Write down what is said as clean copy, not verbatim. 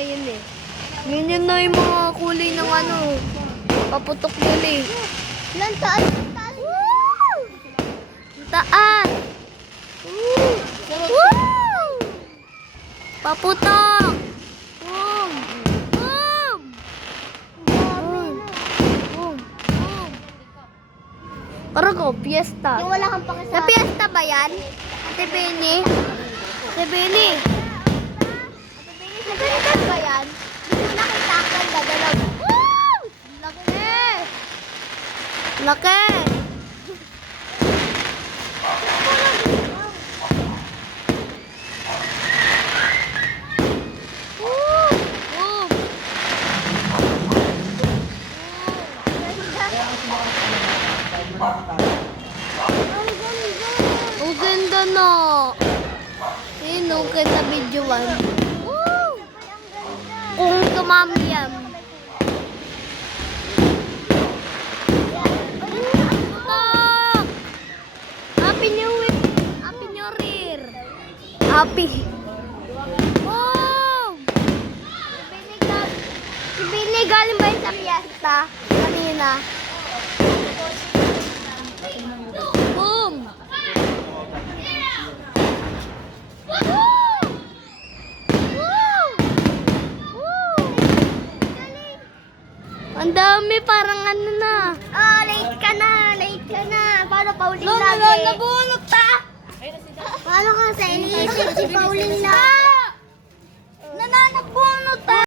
yan eh. Ganyan na yung mga kulay ng ano. Paputok nila eh. Lan, taas, taas. Woo! Taas! Woo! Woo! Paputok! Boom! Boom! Boom! Boom! Boom! Parang ko, piyesta. Yung wala kang pakisabi. Sa piyesta ba yan? Ate Benny? Ate Benny? Nagalitan ba yan? Hindi mo nakita ang ganda, dalaw. Woo! Laki! Laki! Woo! Boom! Ang ganda no! Ayun, ang ganda videoan. Woo! Kung tumami yan. Putok! Happy New Year! Happy New Year! Happy! Boom! Si Bini galing ba yun sa fiesta? Kanina. Boom! Woo! Woo! Woo! Ang dami, parang ano na. Ah, late ka na, late ka na. Paano Pauline Lolo, lagi? nabunot ta! Paano ka sa iniisip si Pauline lagi?